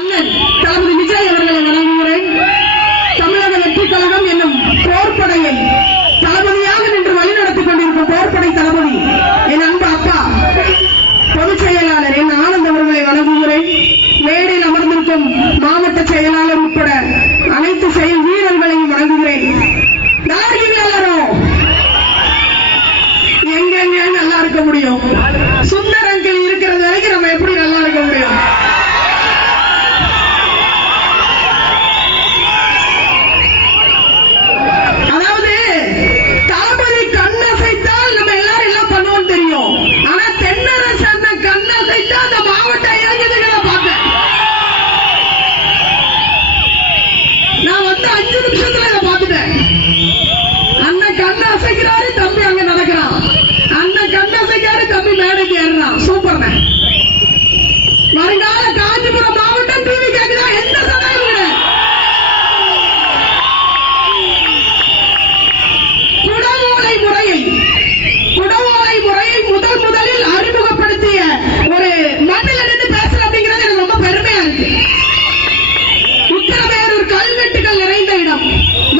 அண்ணன் தளபதி விஜய் அவர்களை வணங்குகிறேன். தமிழக வெற்றி கழகம் என்னும் போர்ப்படையை தளபதியாக நின்று வழிநடத்திக் கொண்டிருக்கும் போர்ப்படை தளபதி என் அன்பு அப்பா பொதுச் செயலாளர் என் ஆனந்த் அவர்களை வணங்குகிறேன். மேடையில் அமர்ந்திருக்கும் மாவட்ட செயலாளர் உட்பட அனைத்து செயல் வீரர்களையும் வணங்குகிறேன். எல்லாரும் எங்க நல்லா இருக்க முடியும்? சுந்தர் அங்கிள் இருக்கிறது வரைக்கும் நம்ம எப்படி நல்லா இருக்க முடியும்? அதாவது தளபதி கண்ணசைத்தால் நம்ம எல்லாரும் எல்லாம் பண்ணுவோம் தெரியும். ஆனா தென்னரசு அண்ணன் கண்ணசைத்தா அந்த மாவட்டம் இறங்குதுன்னு பார்த்தேன். நான் வந்து 5 நிமிஷத்துல இதை பார்த்துட்டேன். அண்ணன் கண்ண அசைக்கிறாரு, தம்பி அங்க நடக்கிறான். அண்ணன் கண்ண அசைக்கிறாரு, தம்பி மேடைக்கு ஏறுறான். சூப்பர். வருங்கால காஞ்சிபுரம் மாவட்டம் டிவி கேக்குதா? எந்த சந்தேகம் கிடையாது. குடவோலை முறையை முதலில் அறிமுகப்படுத்திய ஒரு மண்ணில் இருந்து பேசல அப்படிங்கிறது எனக்கு ரொம்ப பெருமையா இருக்கு. உத்தரமேரூர் கல்வெட்டுகள் நிறைந்த இடம்,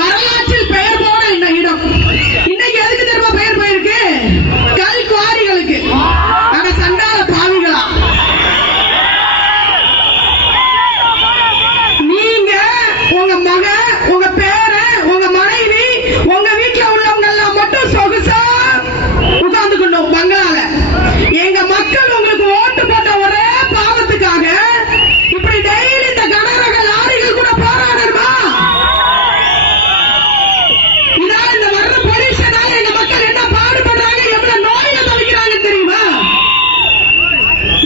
வரலாற்றில் பெயர் போன இந்த இடம் இன்னைக்கு எதுக்கு தெரியுமா பெயர் போயிருக்கு? கல் குவாரிகளுக்கு. ஆனா சண்டால பாவிகளா நீங்க, உங்க மக, உங்க பேர, உங்க மனைவி, உங்க வீட்டுல உள்ளவங்க எல்லாம் மட்டும் சொகுசா உட்கார்ந்துக்கணும் பங்களால. எங்க மக்கள் உங்களுக்கு ஓட்டு போட்ட ஒரே பாவத்துக்காக இப்படி டெய்லி இந்த கனரக லாரிகள் கூட போராடணுமா? இதால இந்த வர்ற பொல்யூஷனால எங்க மக்கள் என்ன பாடுபடுறாங்க, எவ்வளவு நோயில தவிக்கிறாங்க தெரியுமா?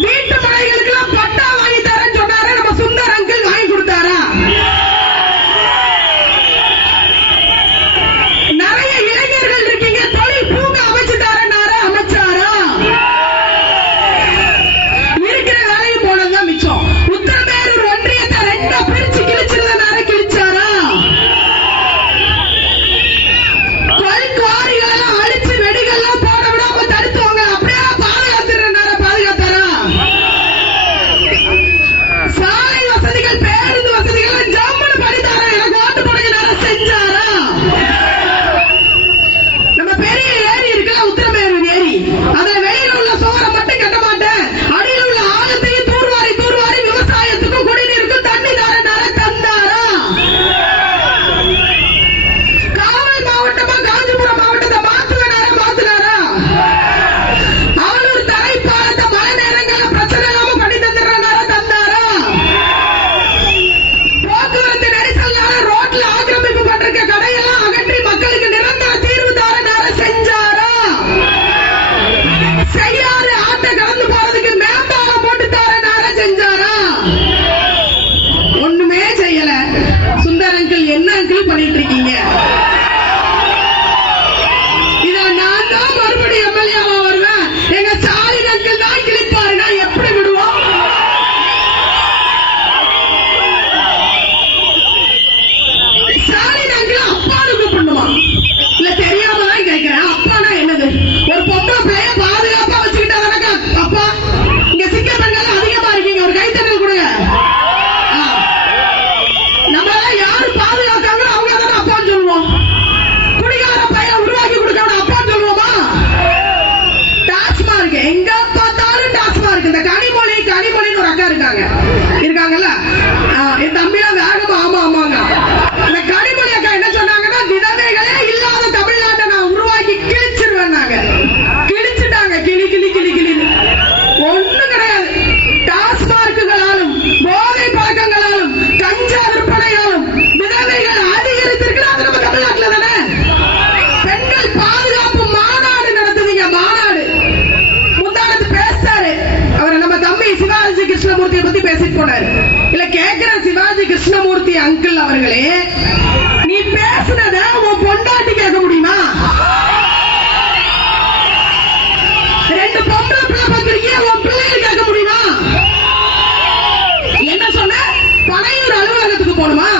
வீட்டு மனைகளுக்கு எல்லாம் பட்டா வாங்கி தரேன்னு சொன்னாரு நம்ம சுந்தர் அங்கிள், வாங்கி கொடுத்தாரா? நிறைய இளைஞர்கள் இருக்கீங்க, தொழில் பூங்கா அமைச்சுட்டாரன்னாரு, அமைச்சாரா? இருக்கிற வேலையும் போனதுதான் மிச்சம். உத்தரமேரூர் ஒன்றியத்தை 2 பிரிச்சு கிழிச்சிருந்தனால கிழிச்சாரா? கல் குவாரிகளெல்லாம் அழிச்சு வெடிகள்லாம் போட விடாம தடுத்துவாங்க, அப்படியே பாதுகாத்துறனால பாதுகாத்தாரா? சாலை வசதிகள், பேருந்து வசதிகள் ஜம்முன்னு பண்ணித்தாரா? எனக்கு ஓட்டு போடுறதுனால செஞ்சாரா? நம்ம பெரிய ஏரி இருக்குல்ல, உத்தரமேரூர் ஏரி, அதுல வெளியில உள்ள சோரை மட்டும் கட்ட மாட்டேன், அடியில் உள்ள ஆழத்தையும் தூர்வாரி விவசாயத்துக்கும் குடிநீருக்கும் தண்ணி தாரனால தந்தாரா? காவல் மாவட்டமா காஞ்சிபுரம் மாவட்டத்தை மாத்துனாரா? அவளூர் தரைப்பாலத்தை மழை நேரங்கள்ல பிரச்சனை இல்லாம பண்ணி தந்துடுறனால தந்தாரா? போக்குவரத்து நெரிசல்னால ரோட்ல ஆக்கிரமிப்பு பண்ற கடையெல்லாம் அகற்றி மக்களுக்கு நிரந்தர தீர்வு தாரனால செஞ்சாரா? செய்யாறு ஆட்டை கடந்து போறதுக்கு மேம்பாலம் போட்டு தாரனால செஞ்சாரா? ஒண்ணுமே செய்யல. சுந்தர் அங்கிள் என்ன அங்கிள் பண்ணிட்டு இருக்கீங்க? இத நான் தான் மறுபடியும் எம்எல்ஏவா வருவேன். எங்க ஸ்டாலின் அங்கிள் தான் கிளிப்பாருன்னா எப்படி விடுவோம்? ஸ்டாலின் அங்கிள் அப்பான்னு கூப்பிடணுமா? இல்ல தெரியாம தான் கேட்கிறேன். அப்பானா என்னது? ஒரு பொம்பளை பிள்ளைய பாதுகாப்பா வச்சுக்கிட்டா தானக்கா அப்பா? இங்க சிங்க பெண்கள் அதிகமா இருக்கீங்க, ஒரு கைத்தட்டல் கொடுங்க. நம்மளால யாரு பாதுகாக்காங்களோ அவங்க தானே அப்பான்னு சொல்லுவோம். குடிகார பையன் உருவாக்கி கொடுக்கணும் அப்பான்னு சொல்லுவோமா? டாஸ்மார்க் எங்க பார்த்தாலும் டாஸ்மார்க். இந்த கனிமொழின்னு ஒரு அக்கா இருக்காங்கல்ல, என் தம்பிலாம் வேகமா ஆமாங்க. இந்த கனிமொழி அக்கா என்ன சொன்னாங்கன்னா, விதவைகளே இல்லாத தமிழ்நாட்டை நான் உருவாக்கி கிழிச்சிருவேன். கிழிச்சுட்டாங்க. கிளி ஒண்ணு கிடையாது. டாஸ்மார்க்குகளாலும் போதை பழக்கங்களாலும் கஞ்சா விற்பனையாலும் விதவைகள் அதிகரித்திருக்கிறது நம்ம தமிழ்நாட்டில் தானே. பெண்கள் பாதுகாப்பு மாநாடு நடத்துவீங்க, மாநாடு. முந்தானத்து பேசுறாரு அவர், நம்ம தம்பி சிவாஜி கிருஷ்ணமூர்த்தியை பத்தி பேசிட்டு போனாரு. இல்ல கேட்கிற சிவாஜி கிருஷ்ணமூர்த்தி அங்கிள் அவர்களே, நீ பேசுனத உன் பொண்டாட்டி கேட்க முடியுமா? 2 பொம்பளை பிள்ளை பத்திரிக்கைய உன் பிள்ளைகள் கேட்க முடியுமா? என்ன சொன்ன? பனையூர் அலுவலகத்துக்கு போகணுமா?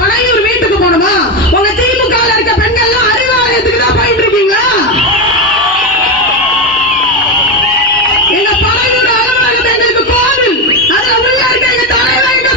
பனையூர் வீட்டுக்கு போகணுமா? உங்க திமுக இருக்க பெண்கள் எல்லாம் அறிவாலயத்துக்கு தான் போயிட்டு இருக்கீங்களா? எங்க பனையூர் அலுவலகம் எங்களுக்கு கோவில், அதுல உள்ள இருக்க எங்க தலைவர் எங்க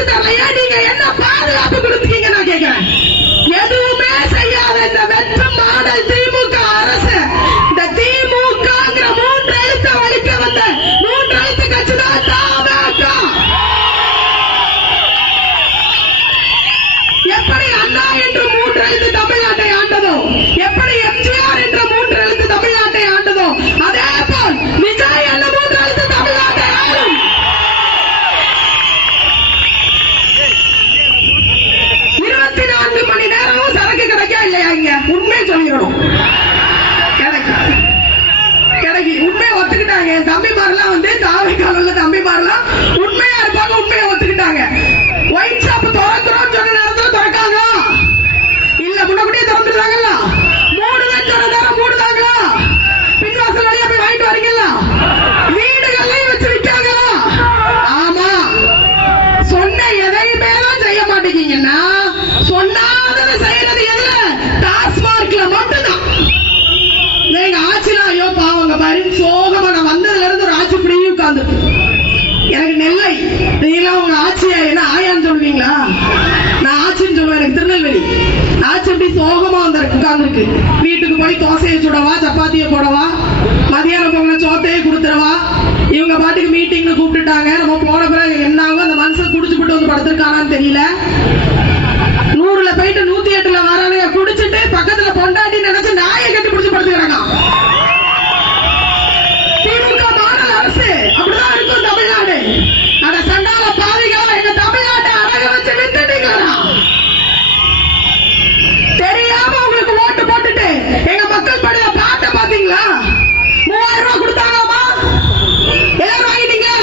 காசு தரலையா? நீங்க என்ன பாதுகாப்பு கொடுத்தீங்க? நான் கேட்கிறேன். எதுவுமே செய்யாத இந்த வெற்று மாடல் திமுக அரசு, இந்த திமுகங்கிற 3 எழுத்தை வலிக்க வந்த 3 எழுத்து கட்சி தான் தமாக. எப்படி அண்ணா என்று 3 எழுத்து தமிழ்நாட்டை ஆண்டதோ, எப்படி எம்ஜிஆர் என்ற 3 எழுத்து தமிழ்நாட்டை ஆண்டதோ, அதே போல் விஜய் என்ற 3 எழுத்து தமிழ்நாட்டை ஆளும். 24 மணி நேரமும் சரக்கு கிடைக்கா இல்லையா? இங்க உண்மையை சொல்லிடணும். கிடைக்கு உண்மையை ஒத்துக்கிட்டாங்க. என் தம்பி மாதிரிலாம் வந்து தாவை கால தம்பி மாதிரிலாம் உண்மையா இருப்பாங்க. உண்மையை ஒத்துக்கிட்டாங்க. ஒயின் ஷாப் திறக்கிறோம் சொன்ன நேரத்தில் திறக்காங்க இல்ல, முன்னக்கூடியே திறந்துருந்தாங்கல்ல. 3 நேரம் மூடுதாங்களா? பின்வாசல் வழியா போய் வாங்கிட்டு வரீங்களா? வீடுகள்லையும் வச்சு விற்காங்களா? ஆமா. சொன்ன எதையுமே தான் செய்ய மாட்டேங்கீங்கன்னா சொன்னாததை செய்யறது எதுல? டாஸ்மார்க்ல மட்டும்தான். நீங்க ஆட்சினா ஐயோ பாவங்க பாரு சோகமா நான் வந்ததுல இருந்து ஒரு ஆட்சி இப்படியும் உட்கார்ந்து எனக்கு நெல்லை. நீங்களா உங்க ஆட்சியா என்ன ஆயான்னு சொல்லுவீங்களா? நான் ஆட்சின்னு சொல்லுவேன். எனக்கு திருநெல்வேலி ஆட்சி எப்படி சோகமா உட்கார்ந்துருக்கு. வீட்டுக்கு போய் தோசையை சுடவா, சப்பாத்தியை போடவா, மதியானம் போன சோத்தையே கொடுத்துடவா. இவங்க பாட்டுக்கு மீட்டிங்ல கூப்பிட்டுட்டாங்க. நம்ம போன பிறகு என்னாகும், அந்த மனுஷன் குடிச்சுட்டு வந்து படுத்திருக்கானான்னு தெரியல. 100ல போயிட்டு 108ல வரானுங்க. குடிச்சிட்டு பக்கத்துல பொண்டாட்டி நினைச்சு நாயை கட்டி பிடிச்சு படுத்துக்கிறாங்க. திமுக மாடல் அரசு அப்படிதான் இருக்கும் தமிழ்நாடு. அந்த சண்டால பாதிகளா எங்க தமிழ்நாட்டை அழக வச்சு வித்துட்டீங்களா? தெரியாம உங்களுக்கு ஓட்டு போட்டுட்டு எங்க மக்கள் படுற பாட்டை பாத்தீங்களா? 3000 ரூபாய் கொடுத்தாங்கம்மா, எல்லாரும் வாங்கிட்டீங்களா?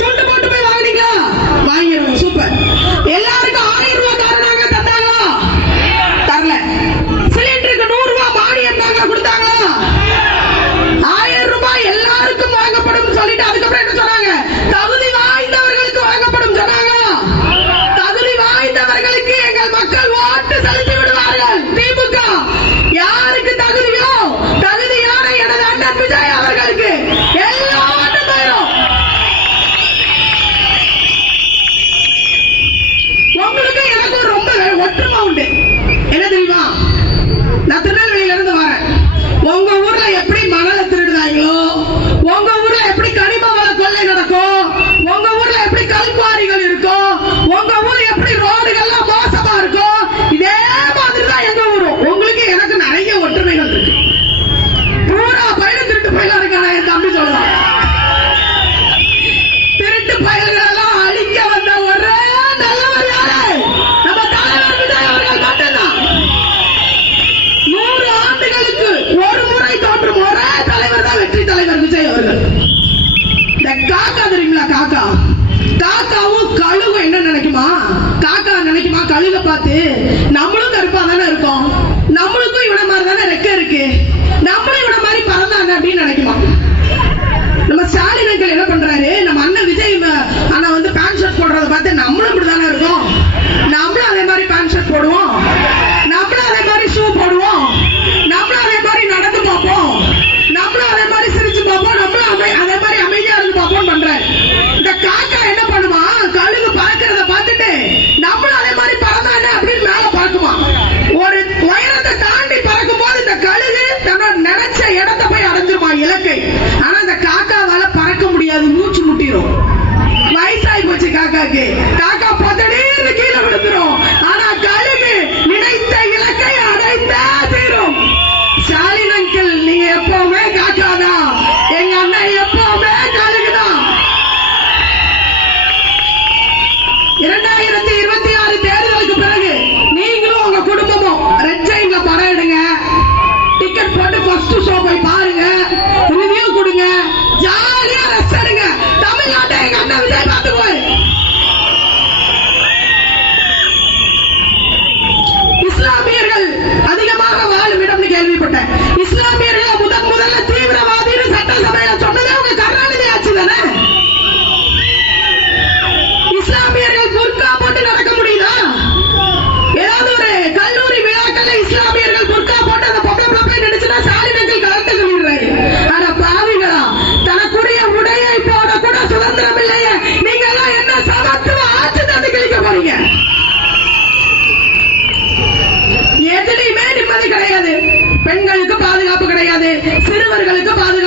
துண்டு போட்டு போய் வாங்கிட்டீங்களா? வாங்கிடுவோம். சூப்பர். எல்லாருக்கும் 1000 ரூபாய் தராங்க, தந்தாங்களா? தரல. சிலிண்டருக்கு 100 ரூபாய் மானியம் தாங்க கொடுத்தாங்களா? 1000 ரூபாய் எல்லாருக்கும் வாங்கப்படும் சொல்லிட்டு அதுக்கப்புறம் என்ன சொன்னாங்க? தகுதி வாய்ந்தவர்களுக்கு வாங்கப்படும் சொன்னாங்க. தகுதி வாய்ந்தவர்களுக்கு எங்கள் மக்கள் ஓட்டு செலுத்தி விடுவார்கள். திமுக யாருக்கு தகுதியோ தகுதியான எனது அண்ணன் விஜய் அவர்களுக்கு எல்லா ஓட்டும் போயிடும். உங்களுக்கு எனக்கு ரொம்ப ஒற்றுமை உண்டு. என்ன தெரியுமா? நான் திருநெல்வேலியில இருந்து வரேன். உங்க ஊர்ல எப்படி மணலை திருடுதாங்களோ, உங்க ஊர்ல எப்படி கனிம வள கொள்ளை நடக்கும், உங்க ஊர்ல எப்படி கல்குவாரிகள் இருக்கும், உங்க ஊர் எப்படி ரோடுகள்லாம் மோசமா இருக்கும், இதே மாதிரிதான் எங்க ஊரும். உங்களுக்கு எனக்கு நிறைய ஒற்றுமைகள் இருக்கு. பூரா பயில திருட்டு பயில இருக்கான என் தம்பி சொல்லலாம். திருட்டு பயில்களெல்லாம் அழிக்க வந்த ஒரே நல்லவர் யாரு? நம்ம தலைவர் விஜய் அவர்கள் மட்டும்தான். 100 ஆண்டுகளுக்கு ஒரு முறை தோற்றும் ஒரே தலைவர் தான் வெற்றி தலைவர் விஜய் அவர்கள். இந்த காக்கா தெரியுங்களா? காக்கா காக்காவும் கழுகும் என்ன நினைக்குமா? காக்கா நினைக்குமா கழுக பார்த்து நம்மளும் கருப்பா தானே இருக்கோம், நம்மளுக்கும் இவன மாதிரி தானே ரெக்க இருக்கு, நம்மளும் இவன மாதிரி பறந்தாங்க அப்படின்னு நினைக்குமா? நம்ம ஸ்டாலின் அங்கிள் என்ன பண்றாரு? நம்ம அண்ணன் விஜய் அண்ணா வந்து பேண்ட் ஷர்ட் போடுறத பார்த்து நம்மளும் இப்படிதானே இருக்கோம், நம்மளும் அதே மாதிரி பேண்ட் ஷர்ட் போடுவோம், நம்மளும் அதே மாதிரி ஷூ போடுவோம், நம்மளும் அதே மாதிரி நடந்து பார்ப்போம், நம்மளும் அதே மாதிரி சிரிச்சு பார்ப்போம், நம்மளும் அதே மாதிரி அமைதியா இருந்து பார்ப்போம் பண்றாரு. இந்த காக்கா என்ன பண்ணுமா? கழுகு பறக்கிறத பார்த்துட்டு நம்மளும் அதே மாதிரி பறந்தானே அப்படின்னு மேல பறக்குமா. ஒரு உயரத்தை தாண்டி பறக்கும் போது இந்த கழுகு தன்னோட நினைச்ச இடத்தை போய் அடைஞ்சிருமா, இலக்கை. ஆனா இந்த காக்காவால பறக்க முடியாது, மூச்சு முட்டிரும். வயசாகி போச்சு காக்காக்கு. காக்கா பதடீர்னு கீழே விழுந்துரும். ஆனா கழுகு நினைத்த இலக்கை அடைந்தே தீரும். ஸ்டாலின் அங்கிள் நீங்க எப்பவுமே காக்காதான், எங்க அண்ணன் எப்பவுமே கழுகுதான். 2026 தேர்தலுக்கு பிறகு நீங்களும் உங்க குடும்பமும் ரெட் ஜெயின்ல படம் எடுங்க, டிக்கெட் போட்டு ஃபர்ஸ்ட் ஷோ போய் பாருங்க, ரிவ்யூ கொடுங்க, ஜாலியா ரெஸ்ட் எடுங்க. தமிழ்நாட்டை எங்க அண்ணன் விஜய் பார்த்துக்குவாரு. இஸ்லாமியர்கள் அதிகமாக வாழும் இடம்னு கேள்விப்பட்டேன். இஸ்லாமியர்களை முதல்ல தீவிரவாதின்னு சட்டசபையில சொன்னதே உங்க கருணாநிதி ஆட்சி தானே. இஸ்லாமியர்கள் புர்கா சிறுவர்களுக்கு பாதுகாப்பு